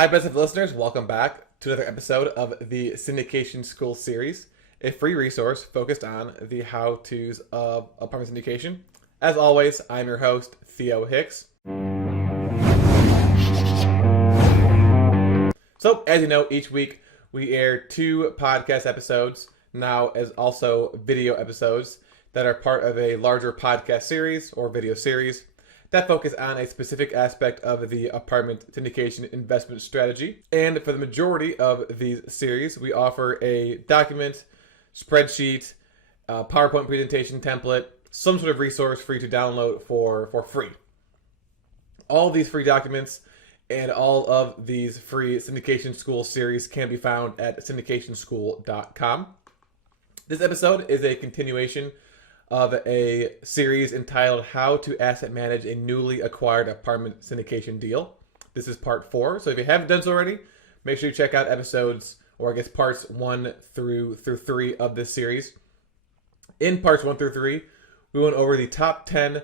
Hi, best of listeners. Welcome back to another episode of the Syndication School series, a free resource focused on the how-tos of apartment syndication. As always, I'm your host, Theo Hicks. So, as you know, each week we air 2 podcast episodes, now as also video episodes, that are part of a larger podcast series or video series that focus on a specific aspect of the apartment syndication investment strategy. And for the majority of these series, we offer a document, spreadsheet, PowerPoint presentation template, some sort of resource for you to download for free. All these free documents and all of these free Syndication School series can be found at syndicationschool.com. This episode is a continuation of a series entitled How to Asset Manage a Newly Acquired Apartment Syndication Deal. This is part 4, so if you haven't done so already, make sure you check out episodes, or I guess parts 1 through 3 of this series. In parts 1 through 3, we went over the top 10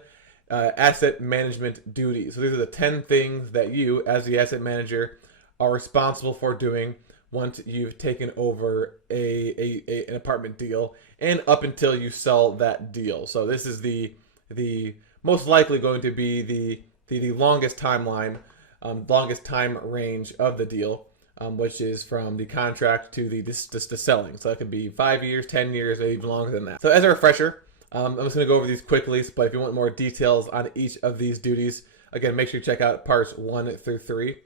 asset management duties. So these are the 10 things that you, as the asset manager, are responsible for doing once you've taken over an apartment deal and up until you sell that deal. So this is the most likely going to be the longest timeline, longest time range of the deal, which is from the contract to the selling. So that could be 5 years, 10 years, or even longer than that. So as a refresher, I'm just going to go over these quickly, but if you want more details on each of these duties, again, make sure you check out parts 1 through 3.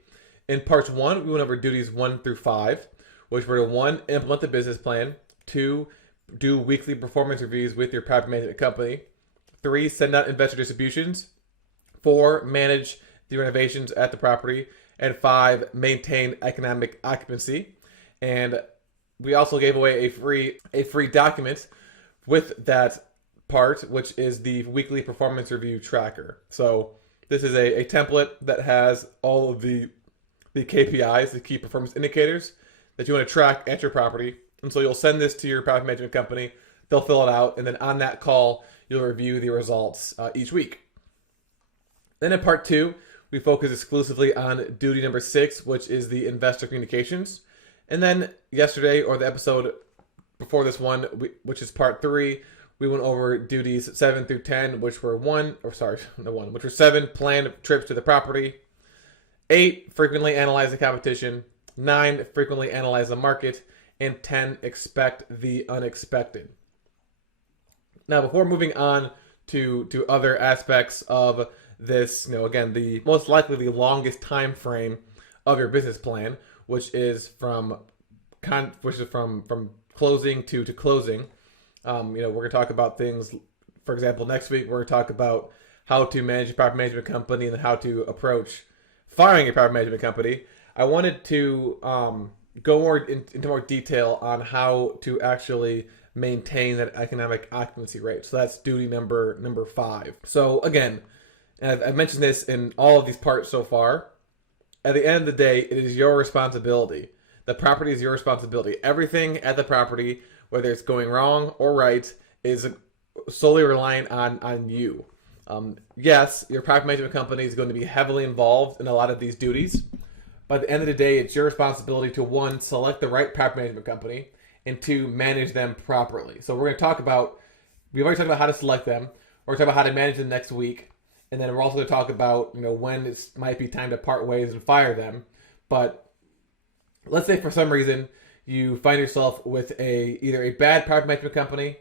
In parts 1, we went over duties 1 through 5, which were to 1, implement the business plan, 2, do weekly performance reviews with your property management company, 3, send out investor distributions, 4, manage the renovations at the property, and 5, maintain economic occupancy. And we also gave away a free document with that part, which is the weekly performance review tracker. So this is a template that has all of the KPIs, the key performance indicators that you want to track at your property. And so you'll send this to your property management company, they'll fill it out, and then on that call, you'll review the results each week. Then in part 2, we focus exclusively on duty number 6, which is the investor communications. And then yesterday, or the episode before this one, which is part 3, we went over duties 7 through 10, which were 7 planned trips to the property, 8, frequently analyze the competition, 9, frequently analyze the market, and 10, expect the unexpected. Now, before moving on to other aspects of this, again, the most likely the longest time frame of your business plan, which is from closing to closing. We're going to talk about things. For example, next week we're going to talk about how to manage a property management company and how to approach firing a property management company. I wanted to go more into more detail on how to actually maintain that economic occupancy rate. So that's duty number 5. So again, and I've mentioned this in all of these parts so far, at the end of the day, it is your responsibility. The property is your responsibility. Everything at the property, whether it's going wrong or right, is solely reliant on you. Yes, your property management company is going to be heavily involved in a lot of these duties, but at the end of the day, it's your responsibility to 1, select the right property management company, and 2, manage them properly. So we're going to talk about, we've already talked about how to select them, we're going to talk about how to manage them next week, and then we're also going to talk about when it might be time to part ways and fire them. But let's say for some reason you find yourself with either a bad property management company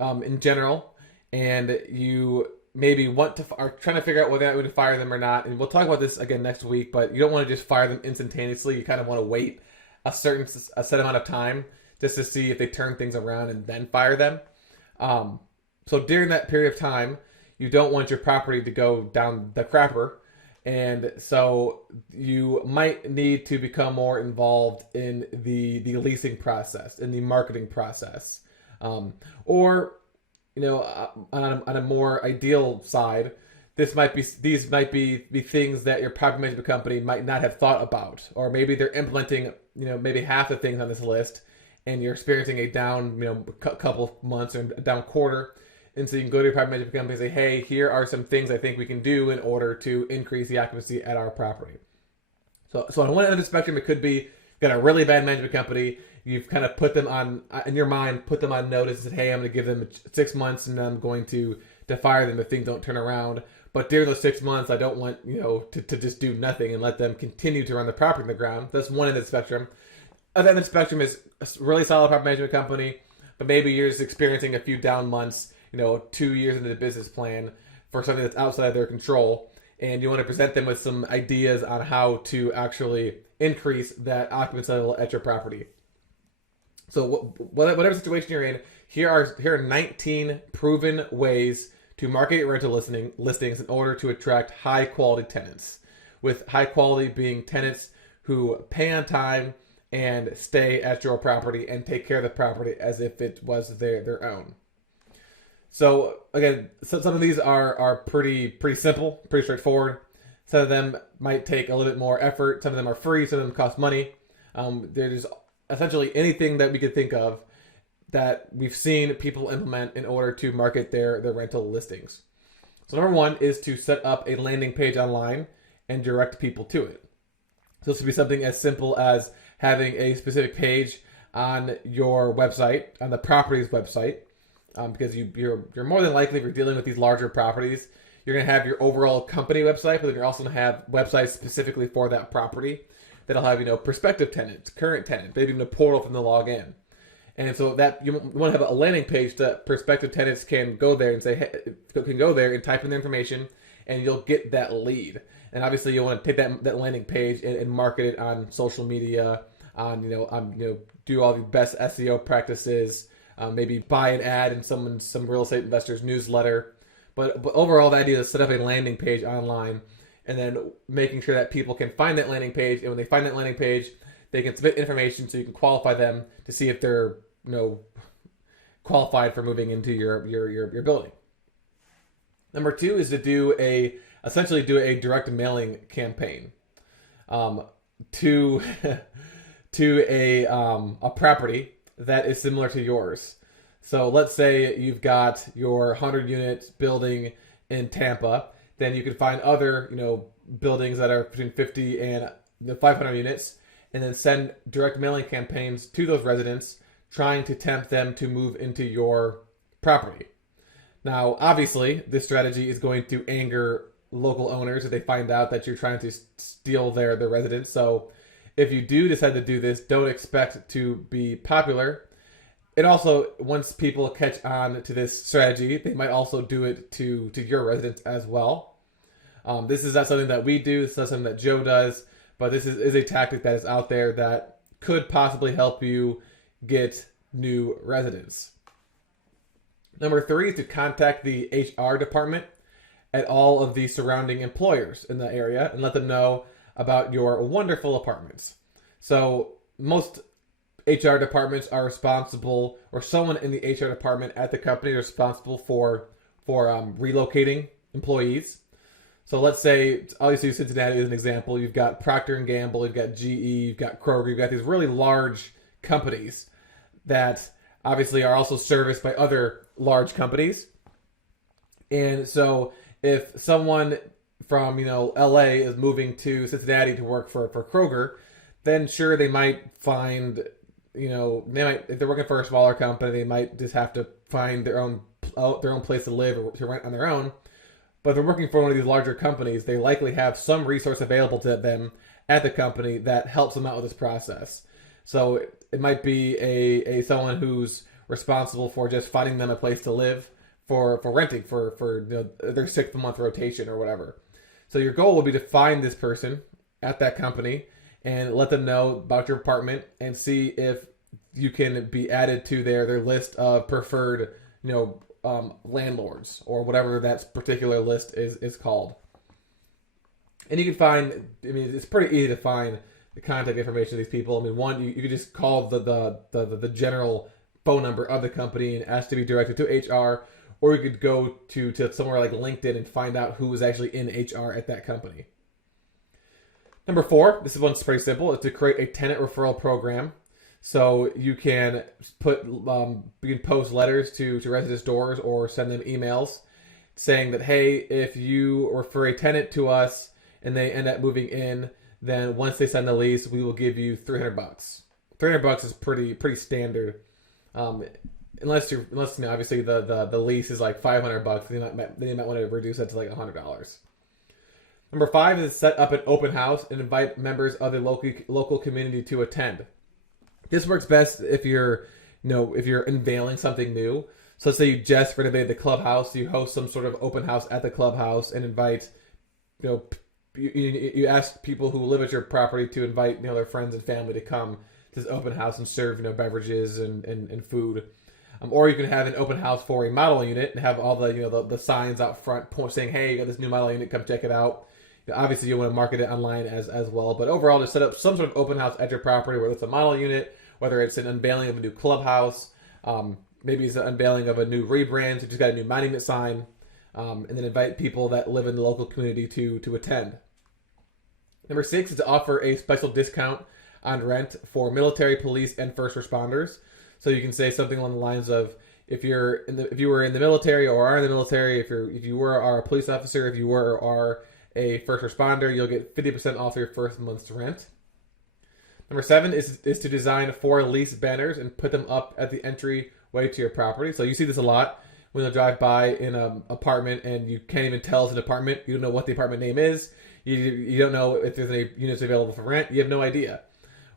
in general, and you maybe are trying to figure out whether or not to fire them or not. And we'll talk about this again next week, but you don't want to just fire them instantaneously. You kind of want to wait a set amount of time just to see if they turn things around and then fire them. So during that period of time, you don't want your property to go down the crapper. And so you might need to become more involved in the leasing process, in the marketing process. Or on a more ideal side, these might be the things that your property management company might not have thought about, or maybe they're implementing maybe half the things on this list, and you're experiencing a down couple of months or a down quarter, and so you can go to your property management company and say, hey, here are some things I think we can do in order to increase the occupancy at our property. So on one end of the spectrum, it could be you've got a really bad management company. You've kind of put them on, in your mind, put them on notice and said, hey, I'm going to give them 6 months and I'm going to fire them if things don't turn around. But during those 6 months, I don't want, to just do nothing and let them continue to run the property in the ground. That's one end of the spectrum. Other end of the spectrum is a really solid property management company, but maybe you're just experiencing a few down months, 2 years into the business plan for something that's outside of their control. And you want to present them with some ideas on how to actually increase that occupancy level at your property. So whatever situation you're in, here are 19 proven ways to market your rental listings in order to attract high quality tenants. With high quality being tenants who pay on time and stay at your property and take care of the property as if it was their own. So again, some of these are pretty simple, pretty straightforward. Some of them might take a little bit more effort. Some of them are free. Some of them cost money. There's essentially anything that we could think of that we've seen people implement in order to market their rental listings. So number one is to set up a landing page online and direct people to it. So this would be something as simple as having a specific page on your website, on the property's website, because you're more than likely, if you're dealing with these larger properties, you're going to have your overall company website, but then you're also going to have websites specifically for that property that'll have, prospective tenants, current tenants, maybe even a portal from the login. And so that you want to have a landing page that prospective tenants can go there and say, hey, can go there and type in their information, and you'll get that lead. And obviously, you want to take that landing page and market it on social media, do all the best SEO practices, maybe buy an ad in some real estate investor's newsletter. But overall, the idea is to set up a landing page online and then making sure that people can find that landing page. And when they find that landing page, they can submit information so you can qualify them to see if they're qualified for moving into your building. Number two is to essentially do a direct mailing campaign to a property that is similar to yours. So let's say you've got your 100 unit building in Tampa, then you could find other buildings that are between 50 and 500 units, and then send direct mailing campaigns to those residents, trying to tempt them to move into your property. Now, obviously, this strategy is going to anger local owners if they find out that you're trying to steal their residents. So if you do decide to do this, don't expect to be popular. It also, once people catch on to this strategy, they might also do it to your residents as well. This is not something that we do. It's not something that Joe does. But this is a tactic that is out there that could possibly help you get new residents. Number three is to contact the HR department at all of the surrounding employers in the area and let them know about your wonderful apartments. So most HR departments are responsible, or someone in the HR department at the company is responsible for relocating employees. So let's say, I'll use Cincinnati as an example. You've got Procter & Gamble, you've got GE, you've got Kroger, you've got these really large companies that obviously are also serviced by other large companies. And so if someone from, LA is moving to Cincinnati to work for Kroger, then sure, they might find, if they're working for a smaller company, they might just have to find their own place to live or to rent on their own. But if they're working for one of these larger companies, they likely have some resource available to them at the company that helps them out with this process. So it might be a someone who's responsible for just finding them a place to live, for renting, for their 6th month rotation or whatever. So your goal will be to find this person at that company and let them know about your apartment and see if you can be added to their list of preferred landlords or whatever that particular list is called. And you can find, it's pretty easy to find the contact information of these people. One, you could just call the general phone number of the company and ask to be directed to HR, or you could go to somewhere like LinkedIn and find out who is actually in HR at that company. Number 4, this one's pretty simple, is to create a tenant referral program. So you can post letters to residents' doors or send them emails saying that, hey, if you refer a tenant to us and they end up moving in, then once they sign the lease, we will give you $300. $300 is pretty standard. Unless obviously the lease is like $500, then you might want to reduce that to like $100. Number 5 is set up an open house and invite members of the local community to attend. This works best if you're unveiling something new. So let's say you just renovated the clubhouse, you host some sort of open house at the clubhouse and invite, you ask people who live at your property to invite their friends and family to come to this open house and serve beverages and food. Or you can have an open house for a model unit and have all the signs out front saying, hey, you got this new model unit, come check it out. Obviously, you want to market it online as well. But overall, just set up some sort of open house at your property, whether it's a model unit, whether it's an unveiling of a new clubhouse, maybe it's an unveiling of a new rebrand, so you just got a new monument sign, and then invite people that live in the local community to attend. Number 6 is to offer a special discount on rent for military, police, and first responders. So you can say something along the lines of, if you were in the military or are in the military, if you are a police officer, if you were or are a first responder, you'll get 50% off your first month's rent. Number 7 is to design 4 lease banners and put them up at the entryway to your property. So you see this a lot when you drive by in an apartment and you can't even tell it's an apartment. You don't know what the apartment name is. You don't know if there's any units available for rent. You have no idea.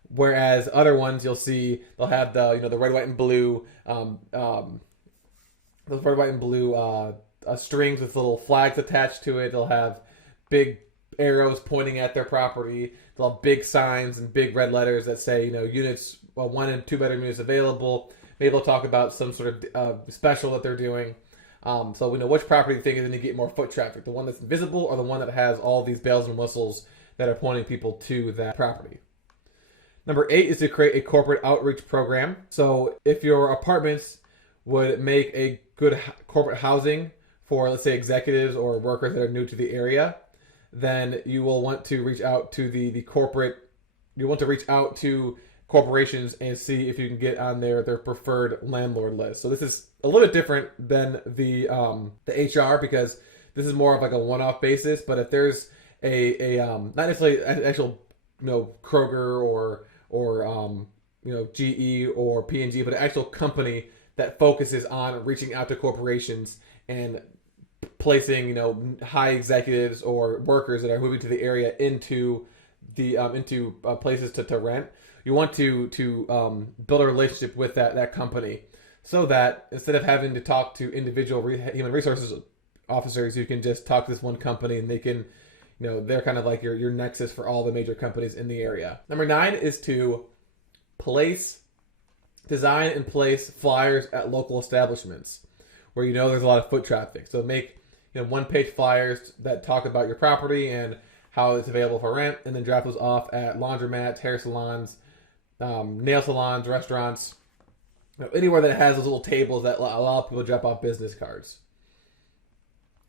Whereas other ones, you'll see they'll have the red, white, and blue those red, white, and blue strings with little flags attached to it. They'll have big arrows pointing at their property. They'll have big signs and big red letters that say units, 1 and 2 bedroom units available. Maybe they'll talk about some sort of special that they're doing. So we know which property you think is going to get more foot traffic, the one that's invisible or the one that has all these bells and whistles that are pointing people to that property. Number 8 is to create a corporate outreach program. So if your apartments would make a good corporate housing for, let's say, executives or workers that are new to the area, then you will want to reach out to corporations and see if you can get on their preferred landlord list. So this is a little bit different than the HR, because this is more of like a one-off basis. But if there's a not necessarily an actual Kroger or GE or P&G, but an actual company that focuses on reaching out to corporations and placing high executives or workers that are moving to the area into places to rent. You want to build a relationship with that company, so that instead of having to talk to individual human resources officers, you can just talk to this one company and they can, they're kind of like your nexus for all the major companies in the area. Number 9 is to design and place flyers at local establishments where there's a lot of foot traffic. So make one-page flyers that talk about your property and how it's available for rent, and then drop those off at laundromats, hair salons, nail salons, restaurants, anywhere that has those little tables that allow people to drop off business cards.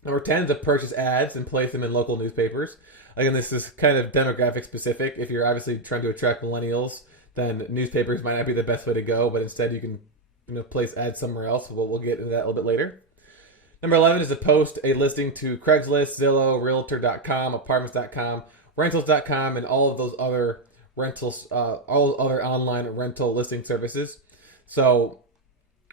Number 10 is to purchase ads and place them in local newspapers. Again, this is kind of demographic specific. If you're obviously trying to attract millennials, then newspapers might not be the best way to go, but instead you can place ads somewhere else. We'll get into that a little bit later. Number 11 is to post a listing to Craigslist, Zillow, Realtor.com, Apartments.com, Rentals.com, and all of those other rentals, all other online rental listing services. So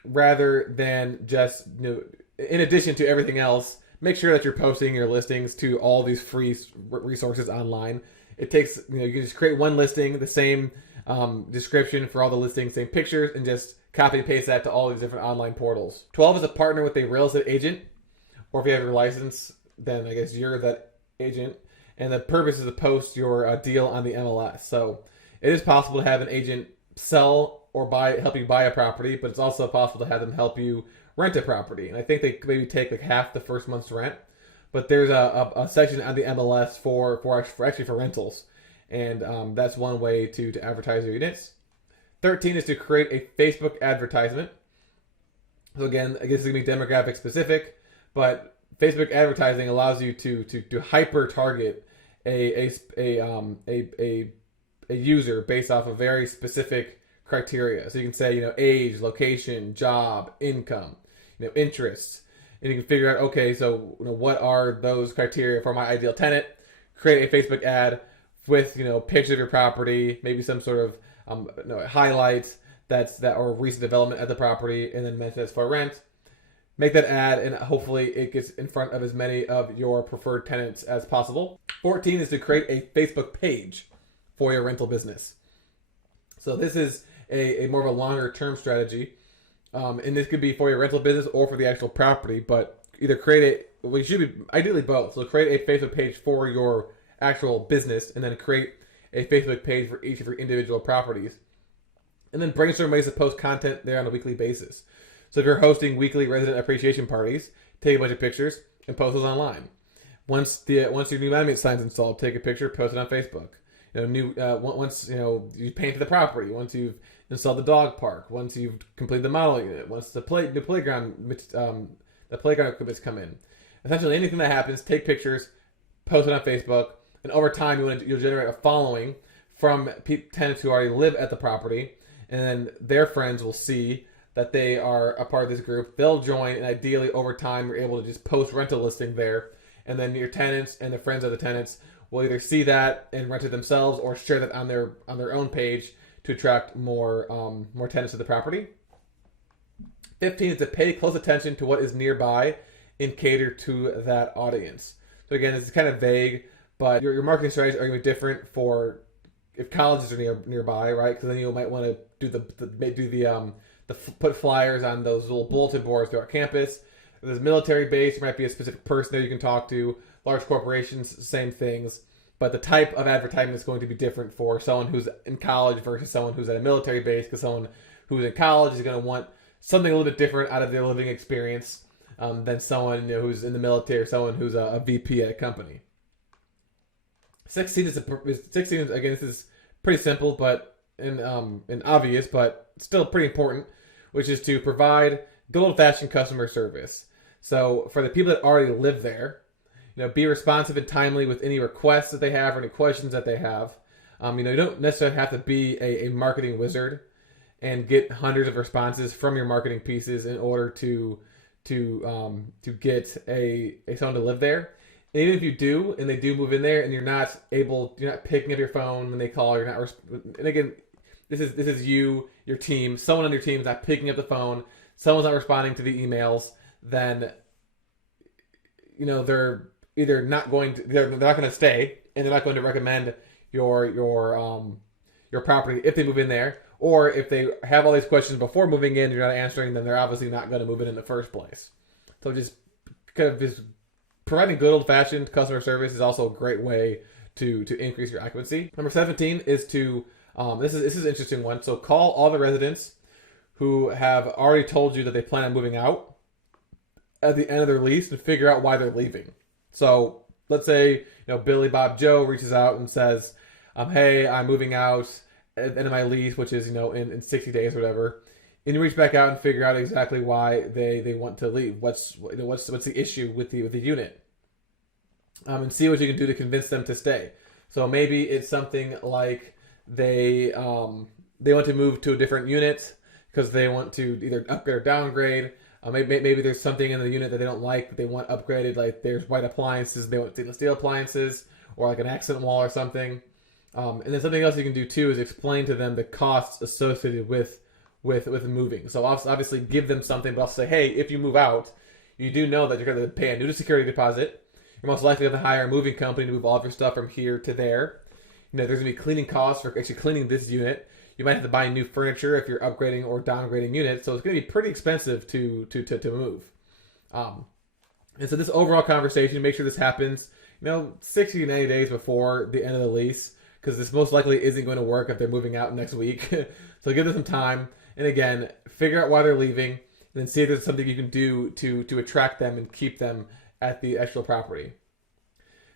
rather than just, in addition to everything else, make sure that you're posting your listings to all these free resources online. It takes, you can just create one listing, the same description for all the listings, same pictures, and just copy and paste that to all these different online portals. 12 is to partner with a real estate agent, or if you have your license, then I guess you're that agent. And the purpose is to post your deal on the MLS. So it is possible to have an agent sell or help you buy a property, but it's also possible to have them help you rent a property. And I think they maybe take like half the first month's rent. But there's a section on the MLS for rentals. And that's one way to advertise your units. 13 is to create a Facebook advertisement. So again, I guess it's going to be demographic specific, but Facebook advertising allows you to hyper target a user based off of very specific criteria. So you can say, age, location, job, income, interests, and you can figure out, okay, so what are those criteria for my ideal tenant? Create a Facebook ad with pictures of your property, maybe some sort of highlights that or recent development at the property, and then mention it's for rent. Make that ad, and hopefully it gets in front of as many of your preferred tenants as possible. 14 is to create a Facebook page for your rental business. So this is a more of a longer term strategy, and this could be for your rental business or for the actual property. But either we should be ideally both. So create a Facebook page for your actual business, and then create a Facebook page for each of your individual properties, and then brainstorm ways to post content there on a weekly basis. So if you're hosting weekly resident appreciation parties, take a bunch of pictures and post those online. Once your new management sign's installed, take a picture, post it on Facebook. Once you painted the property, once you've installed the dog park, once you've completed the model unit, once the playground equipment's come in. Essentially, anything that happens, take pictures, post it on Facebook, and over time you'll generate a following from tenants who already live at the property, and then their friends will see that they are a part of this group. They'll join, and ideally over time you're able to just post rental listing there, and then your tenants and the friends of the tenants will either see that and rent it themselves or share that on their own page to attract more tenants to the property. 15 is to pay close attention to what is nearby and cater to that audience. So again, it's kind of vague, but your marketing strategies are going to be different for if colleges are nearby, right? Because then you might want to put flyers on those little bulletin boards throughout campus. If there's military base, there might be a specific person there you can talk to. Large corporations, same things. But the type of advertisement is going to be different for someone who's in college versus someone who's at a military base, because someone who's in college is going to want something a little bit different out of their living experience than someone who's in the military or someone who's a VP at a company. 16 is again, this is pretty simple but and obvious, but still pretty important, which is to provide good old-fashioned customer service. So for the people that already live there, be responsive and timely with any requests that they have or any questions that they have. You don't necessarily have to be a marketing wizard and get hundreds of responses from your marketing pieces in order to get someone to live there. And even if you do, and they do move in there, and you're not picking up your phone when they call, and again, this is you, your team, someone on your team is not picking up the phone, someone's not responding to the emails, then they're either not going to stay, and they're not going to recommend your property if they move in there, or if they have all these questions before moving in, you're not answering them, they're obviously not going to move in the first place. So just providing good old-fashioned customer service is also a great way to increase your occupancy. Number 17 is to this is an interesting one. So call all the residents who have already told you that they plan on moving out at the end of their lease and figure out why they're leaving. So let's say Billy Bob Joe reaches out and says, "Hey, I'm moving out at the end of my lease, which is in 60 days or whatever." And you reach back out and figure out exactly why they want to leave. What's the issue with the unit, and see what you can do to convince them to stay. So maybe it's something like they want to move to a different unit because they want to either upgrade or downgrade. Maybe there's something in the unit that they don't like that they want upgraded, like there's white appliances, they want stainless steel appliances, or like an accent wall or something. And then something else you can do too is explain to them the costs associated with moving. So obviously give them something, but also say, hey, if you move out, you do know that you're going to pay a new security deposit. You're most likely going to hire a moving company to move all of your stuff from here to there. There's going to be cleaning costs for actually cleaning this unit. You might have to buy new furniture if you're upgrading or downgrading units. So it's going to be pretty expensive to move. And so this overall conversation, make sure this happens 60 to 90 days before the end of the lease, because this most likely isn't going to work if they're moving out next week. So give them some time. And again, figure out why they're leaving, and then see if there's something you can do to attract them and keep them at the actual property.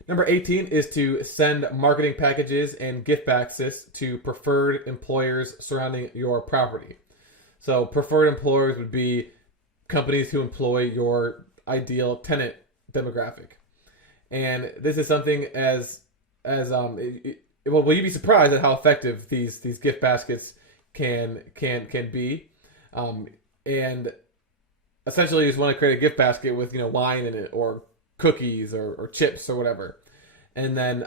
Number 18 is to send marketing packages and gift baskets to preferred employers surrounding your property. So preferred employers would be companies who employ your ideal tenant demographic. And this is something well, you'd be surprised at how effective these gift baskets can be. And essentially you just want to create a gift basket with wine in it, or cookies or chips or whatever. and then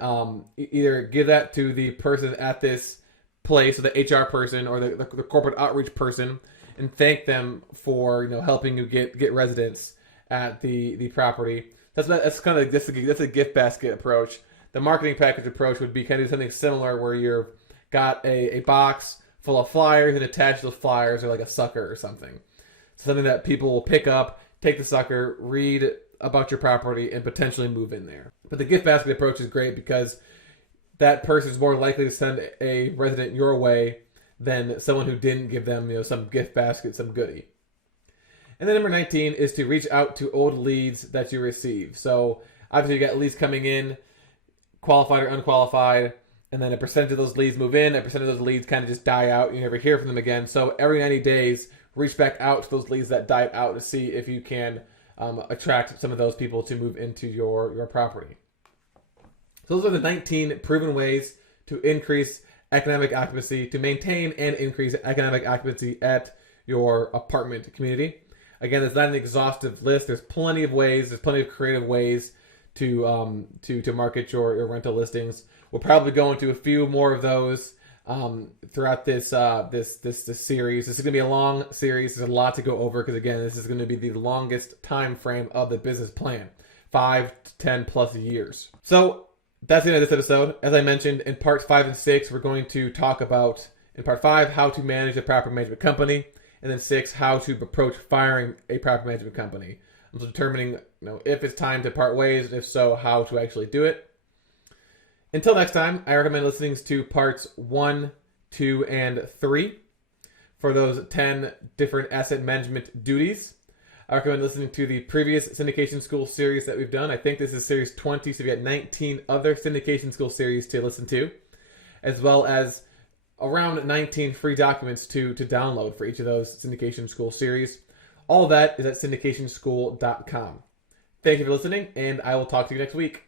either give that to the person at this place, or the HR person or the corporate outreach person, and thank them for helping you get residents at the property. That's kind of that's a gift basket approach. The marketing package approach would be kind of something similar, where you've got a box full of flyers, and attached those flyers are like a sucker or something. Something that people will pick up, take the sucker, read about your property, and potentially move in there. But the gift basket approach is great because that person is more likely to send a resident your way than someone who didn't give them some gift basket, some goodie. And then number 19 is to reach out to old leads that you receive. So obviously you got leads coming in, qualified or unqualified, and then a percentage of those leads move in, a percentage of those leads kind of just die out. You never hear from them again. So every 90 days, reach back out to those leads that died out to see if you can attract some of those people to move into your property. So those are the 19 proven ways to increase economic occupancy, to maintain and increase economic occupancy at your apartment community. Again, it's not an exhaustive list. There's plenty of ways. There's plenty of creative ways to market your rental listings. We'll probably go into a few more of those throughout this series. This is going to be a long series. There's a lot to go over because, again, this is going to be the longest time frame of the business plan, 5 to 10 plus years. So that's the end of this episode. As I mentioned, in parts 5 and 6, we're going to talk about, in part 5, how to manage a property management company, and then 6, how to approach firing a property management company. I'm so determining if it's time to part ways, and if so, how to actually do it. Until next time, I recommend listening to parts 1, 2, and 3 for those 10 different asset management duties. I recommend listening to the previous Syndication School series that we've done. I think this is series 20, so we got 19 other Syndication School series to listen to, as well as around 19 free documents to download for each of those Syndication School series. All of that is at syndicationschool.com. Thank you for listening, and I will talk to you next week.